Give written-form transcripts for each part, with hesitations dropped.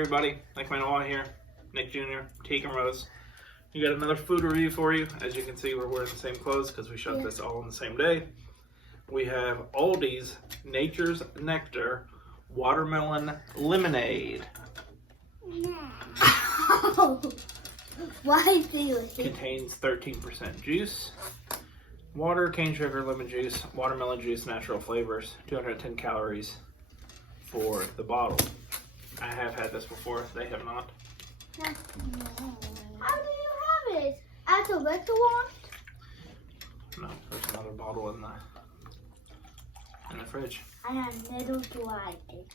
everybody, Nick Manuel here, Nick Jr., Teague and Rose. We got another food review for you. As you can see, we're wearing the same clothes because we shot this all on the same day. We have Aldi's Nature's Nectar Watermelon Lemonade. No. Why do you think? Contains 13% juice, water, cane sugar, lemon juice, watermelon juice, natural flavors, 210 calories for the bottle. I have had this before. They have not. How do you have it? At the liquor one? No, there's another bottle in the fridge. I have middle to like it.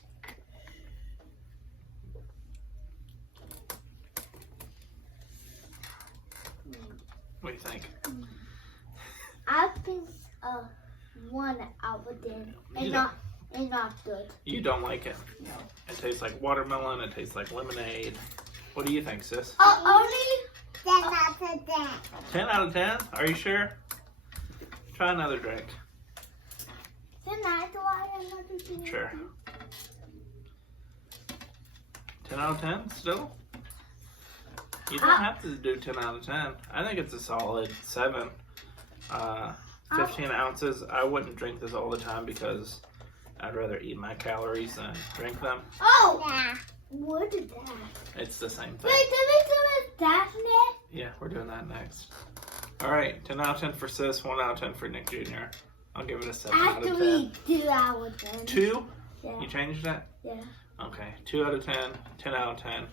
What do you think? I think 1 out of 10. It's not good. You don't like it? No. It tastes like watermelon. It tastes like lemonade. What do you think, sis? Only 10 out of 10. 10 out of 10? Are you sure? Try another drink. Can I do another drink? Sure. 10 out of 10 still? You don't have to do 10 out of 10. I think it's a solid 7. 15 ounces. I wouldn't drink this all the time because I'd rather eat my calories than drink them. Oh! Yeah. What is that? It's the same thing. Wait, did we do that next? Yeah, we're doing that next. Alright, 10 out of 10 for sis, 1 out of 10 for Nick Jr. I'll give it a 7 out of 10. Actually, 2 out of 10. 2? Yeah. You changed it? Yeah. Okay, 2 out of 10, 10 out of 10.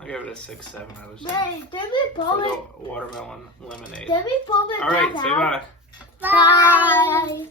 I'll give it a 6, 7 out of 10. Wait, did we pull For it? the watermelon lemonade. Did we pull it? Alright, say bye. Bye.